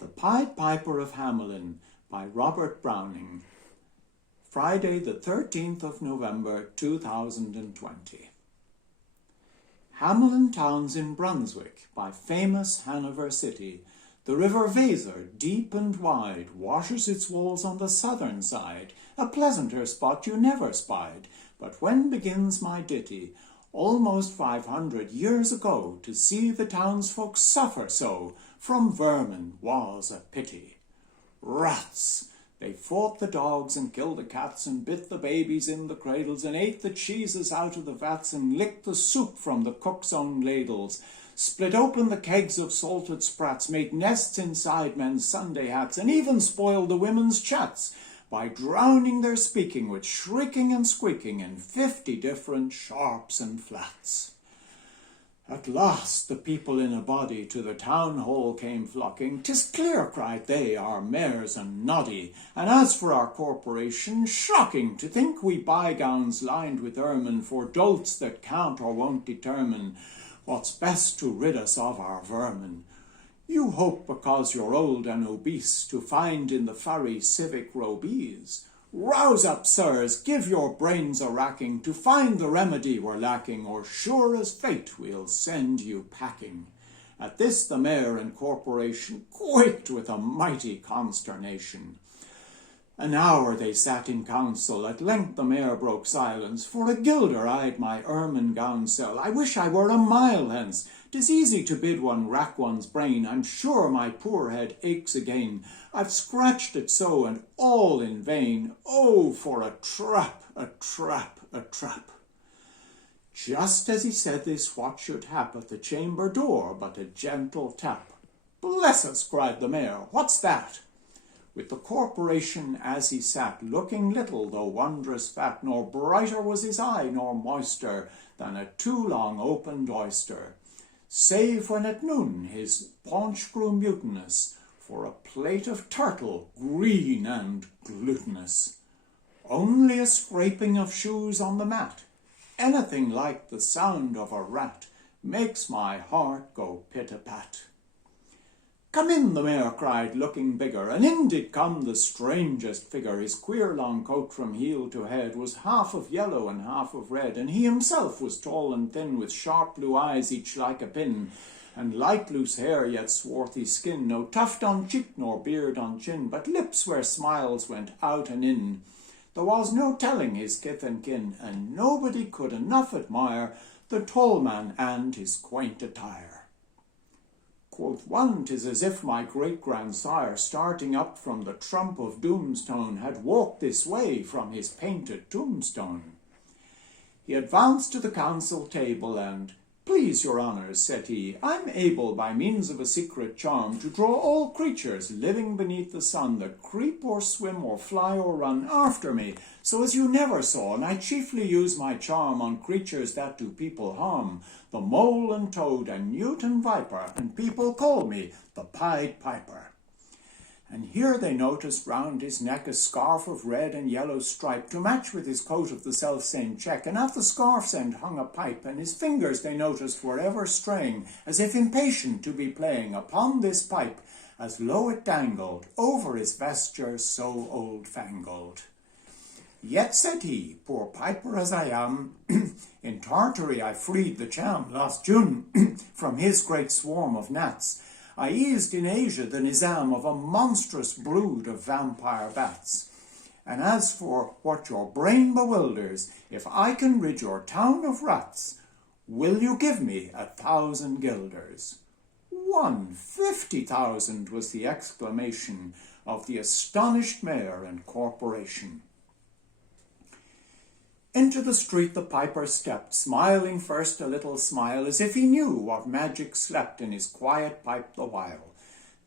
The Pied Piper of Hamelin by Robert Browning. Friday the 13th of November 2020. Hamelin town's in Brunswick, by famous Hanover city. The river Weser, deep and wide, washes its walls on the southern side, a pleasanter spot you never spied. But when begins my ditty? Almost 500 years ago, to see the townsfolk suffer so from vermin was a pity. Rats! They fought the dogs and killed the cats and bit the babies in the cradles and ate the cheeses out of the vats and licked the soup from the cook's own ladles, split open the kegs of salted sprats, made nests inside men's Sunday hats, and even spoiled the women's chats by drowning their speaking with shrieking and squeaking in 50 different sharps and flats. At last the people in a body to the town hall came flocking. "'Tis clear," cried they, "our mayors and noddy, and as for our corporation, shocking to think we buy gowns lined with ermine for dolts that can't or won't determine what's best to rid us of our vermin. You hope, because you're old and obese, to find in the furry civic robees. Rouse up, sirs, give your brains a racking to find the remedy we're lacking, or sure as fate we'll send you packing." At this the mayor and corporation quaked with a mighty consternation. An hour they sat in council. At length the mayor broke silence. "For a guilder I'd my ermine gown sell. I wish I were a mile hence. 'Tis easy to bid one rack one's brain. I'm sure my poor head aches again. I've scratched it so, and all in vain. Oh, for a trap, a trap, a trap." Just as he said this, what should hap at the chamber door but a gentle tap? "Bless us!" cried the mayor, "what's that?" With the corporation as he sat, looking little though wondrous fat, nor brighter was his eye, nor moister than a too long opened oyster, save when at noon his paunch grew mutinous for a plate of turtle, green and glutinous. Only a scraping of shoes on the mat, anything like the sound of a rat, makes my heart go pit-a-pat. "Come in," the mayor cried, looking bigger, and in did come the strangest figure. His queer long coat from heel to head was half of yellow and half of red, and he himself was tall and thin, with sharp blue eyes each like a pin, and light loose hair yet swarthy skin, no tuft on cheek nor beard on chin, but lips where smiles went out and in. There was no telling his kith and kin, and nobody could enough admire the tall man and his quaint attire. Quoth one, "'Tis as if my great-grandsire, starting up from the trump of Doomstone, had walked this way from his painted tombstone." He advanced to the council table, and, "Please your honours," said he, "I'm able, by means of a secret charm, to draw all creatures living beneath the sun that creep or swim or fly or run after me, so as you never saw, and I chiefly use my charm on creatures that do people harm, the mole and toad and newt and viper, and people call me the Pied Piper." And here they noticed round his neck a scarf of red and yellow stripe, to match with his coat of the self-same check, and at the scarf's end hung a pipe, and his fingers they noticed were ever straying, as if impatient to be playing upon this pipe, as low it dangled over his vesture so old-fangled. "Yet," said he, "poor piper as I am, in Tartary I freed the Cham last June from his great swarm of gnats. I eased in Asia the Nizam of a monstrous brood of vampire bats. And as for what your brain bewilders, if I can rid your town of rats, will you give me 1,000 guilders? 150,000 was the exclamation of the astonished mayor and corporation. Into the street the piper stepped, smiling first a little smile, as if he knew what magic slept in his quiet pipe the while.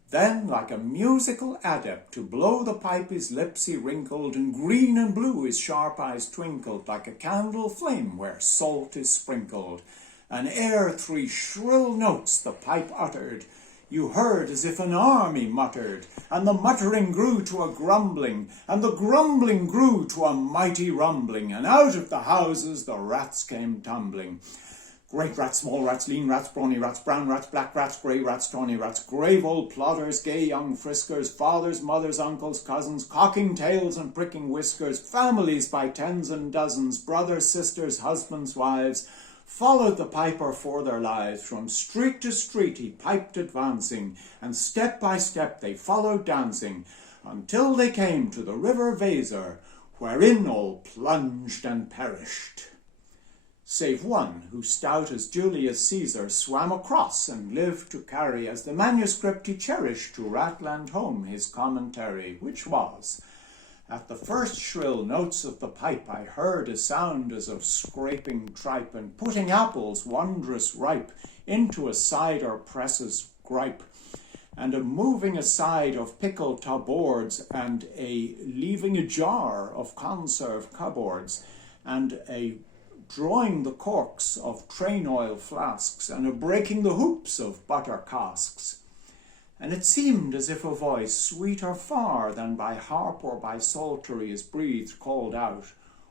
Then, like a musical adept, to blow the pipe his lips he wrinkled, and green and blue his sharp eyes twinkled, like a candle flame where salt is sprinkled. And ere 3 shrill notes the pipe uttered, you heard as if an army muttered, and the muttering grew to a grumbling, and the grumbling grew to a mighty rumbling, and out of the houses the rats came tumbling. Great rats, small rats, lean rats, brawny rats, brown rats, black rats, grey rats, tawny rats, grave old plodders, gay young friskers, fathers, mothers, uncles, cousins, cocking tails and pricking whiskers, families by tens and dozens, brothers, sisters, husbands, wives, followed the piper for their lives. From street to street he piped advancing, and step by step they followed dancing, until they came to the river Weser, wherein all plunged and perished. Save one, who stout as Julius Caesar swam across and lived to carry as the manuscript he cherished to Ratland home his commentary, which was, at the first shrill notes of the pipe I heard a sound as of scraping tripe and putting apples wondrous ripe into a cider press's gripe, and a moving aside of pickle tubboards, and a leaving a jar of conserve cupboards, and a drawing the corks of train oil flasks, and a breaking the hoops of butter casks. And it seemed as if a voice, sweeter far than by harp or by psaltery is breathed, called out,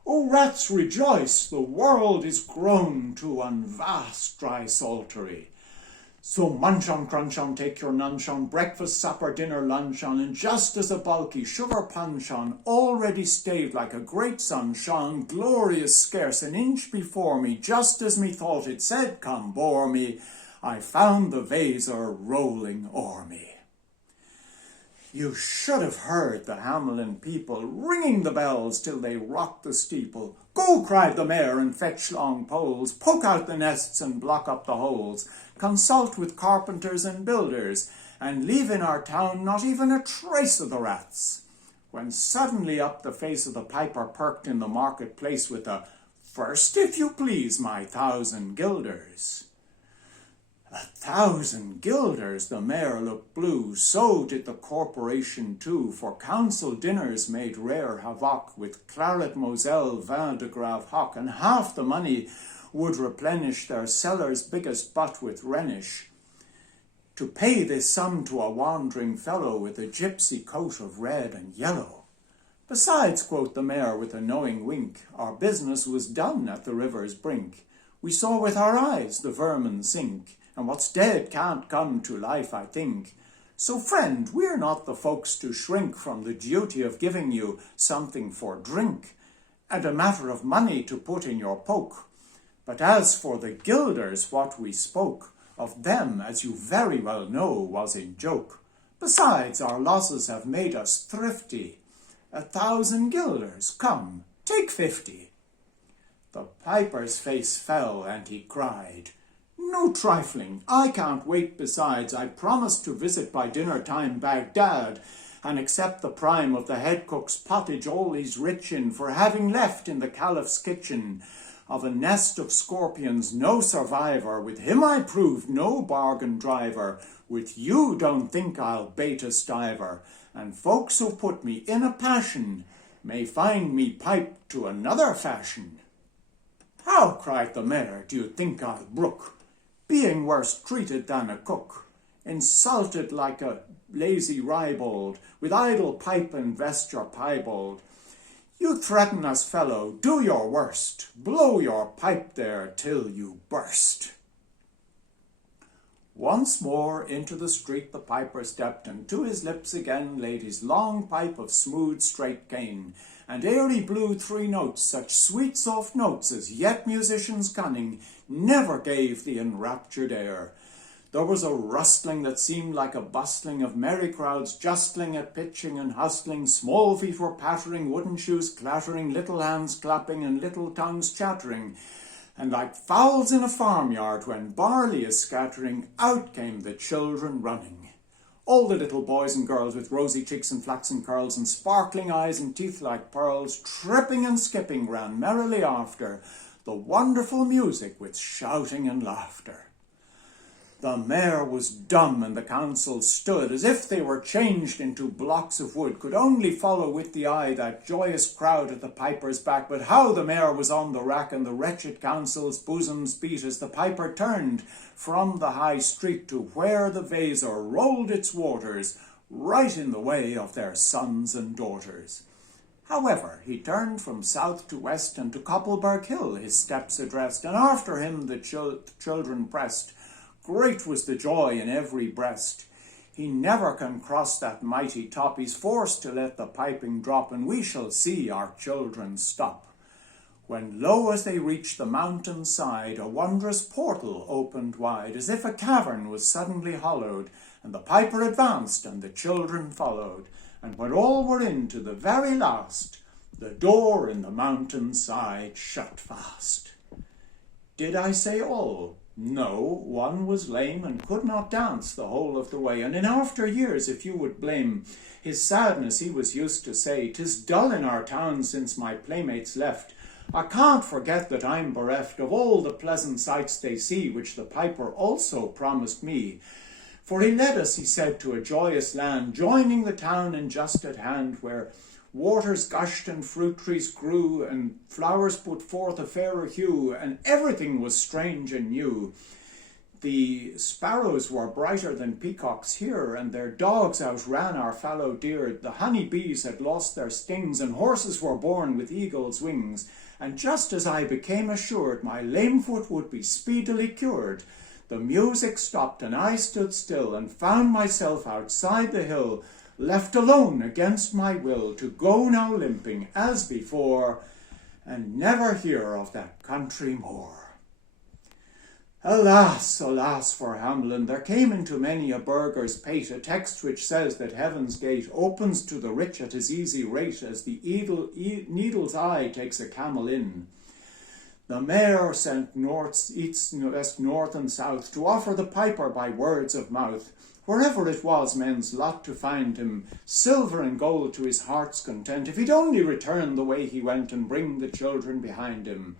"O rats, rejoice! The world is grown to one vast dry psaltery. So munch on, crunch on, take your nunch on, breakfast, supper, dinner, lunch on, and just as a bulky sugar punch on, already staved like a great sun shone, glorious scarce an inch before me, just as me thought it said, come bore me, I found the Weser rolling o'er me." You should have heard the Hamelin people ringing the bells till they rocked the steeple. "Go," cried the mayor, "and fetch long poles, poke out the nests and block up the holes, consult with carpenters and builders, and leave in our town not even a trace of the rats," when suddenly up the face of the piper perked in the market-place with a "First, if you please, my 1,000 guilders." 1,000 guilders! The mayor looked blue, so did the corporation too, for council dinners made rare havoc with claret, moselle, vin de grave hock, and half the money would replenish their cellar's biggest butt with Rhenish. To pay this sum to a wandering fellow with a gypsy coat of red and yellow. Besides, quoth the mayor with a knowing wink, our business was done at the river's brink. We saw with our eyes the vermin sink, and what's dead can't come to life, I think. So, friend, we're not the folks to shrink from the duty of giving you something for drink, and a matter of money to put in your poke. But as for the guilders, what we spoke of them, as you very well know, was in joke. Besides, our losses have made us thrifty. 1,000 guilders, come, take 50. The piper's face fell, and he cried, "No trifling, I can't wait besides. I promised to visit by dinner time Baghdad, and accept the prime of the head cook's pottage all he's rich in, for having left in the caliph's kitchen of a nest of scorpions no survivor. With him I proved no bargain driver. With you don't think I'll bait a stiver, and folks who put me in a passion may find me piped to another fashion." "How," cried the mayor, "do you think I'll brook being worse treated than a cook, insulted like a lazy ribald, with idle pipe and vesture piebald? You threaten us, fellow, do your worst, blow your pipe there till you burst." Once more into the street the piper stepped, and to his lips again laid his long pipe of smooth straight cane, and ere he blew 3 notes, such sweet soft notes as yet musicians cunning never gave the enraptured air. There was a rustling that seemed like a bustling of merry crowds justling at pitching and hustling. Small feet were pattering, wooden shoes clattering, little hands clapping, and little tongues chattering. And like fowls in a farmyard when barley is scattering, out came the children running. All the little boys and girls with rosy cheeks and flaxen curls and sparkling eyes and teeth like pearls, tripping and skipping ran merrily after the wonderful music with shouting and laughter. The mayor was dumb, and the council stood as if they were changed into blocks of wood, could only follow with the eye that joyous crowd at the piper's back. But how the mayor was on the rack, and the wretched council's bosoms beat as the piper turned from the high street to where the Weser rolled its waters, right in the way of their sons and daughters. However, he turned from south to west, and to Coppleburg Hill his steps addressed, and after him the children pressed. Great was the joy in every breast. He never can cross that mighty top, he's forced to let the piping drop, and we shall see our children stop. When lo, as they reached the mountain side, a wondrous portal opened wide, as if a cavern was suddenly hollowed, and the piper advanced, and the children followed. And when all were in to the very last, the door in the mountain side shut fast. Did I say all? No, one was lame, and could not dance the whole of the way, and in after years, if you would blame his sadness, he was used to say, "'Tis dull in our town since my playmates left. I can't forget that I'm bereft of all the pleasant sights they see, which the piper also promised me. For he led us, he said, to a joyous land, joining the town and just at hand, where waters gushed and fruit trees grew, and flowers put forth a fairer hue, and everything was strange and new. The sparrows were brighter than peacocks here, and their dogs outran our fallow deer. The honey bees had lost their stings, and horses were born with eagles' wings. And just as I became assured my lame foot would be speedily cured, the music stopped, and I stood still, and found myself outside the hill, left alone against my will, to go now limping as before, and never hear of that country more. Alas, alas for Hamelin, there came into many a burgher's pate a text which says that heaven's gate opens to the rich at his easy rate, as the needle's eye takes a camel in. The mayor sent north, east, west, north and south, to offer the piper by words of mouth, wherever it was men's lot to find him, silver and gold to his heart's content, if he'd only return the way he went and bring the children behind him.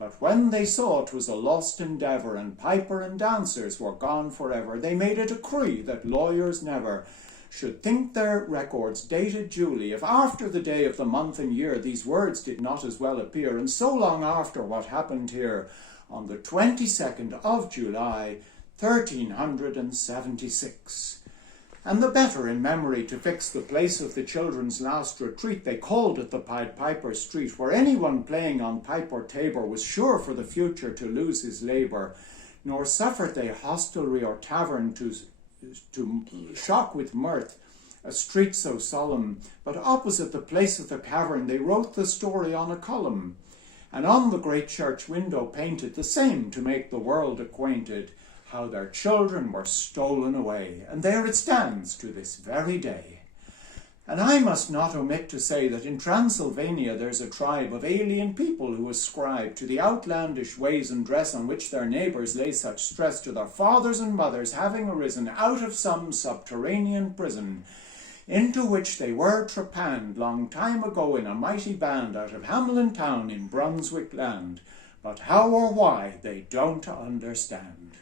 But when they saw 'twas a lost endeavour, and piper and dancers were gone forever, they made a decree that lawyers never should think their records dated duly, if after the day of the month and year these words did not as well appear, and so long after what happened here, on the 22nd of July, 1376. And the better in memory to fix the place of the children's last retreat, they called it the Pied Piper Street, where anyone playing on pipe or tabor was sure for the future to lose his labour, nor suffered they hostelry or tavern to shock with mirth a street so solemn, but opposite the place of the cavern they wrote the story on a column, and on the great church window painted the same to make the world acquainted, how their children were stolen away, and there it stands to this very day. And I must not omit to say that in Transylvania there's a tribe of alien people who ascribe to the outlandish ways and dress on which their neighbours lay such stress to their fathers and mothers having arisen out of some subterranean prison, into which they were trepanned long time ago in a mighty band out of Hamelin town in Brunswick land, but how or why they don't understand.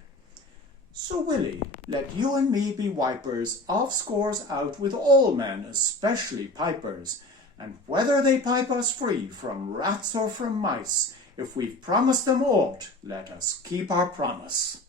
So, Willie, let you and me be wipers of scores out with all men, especially pipers, and whether they pipe us free from rats or from mice, if we've promised them aught, let us keep our promise.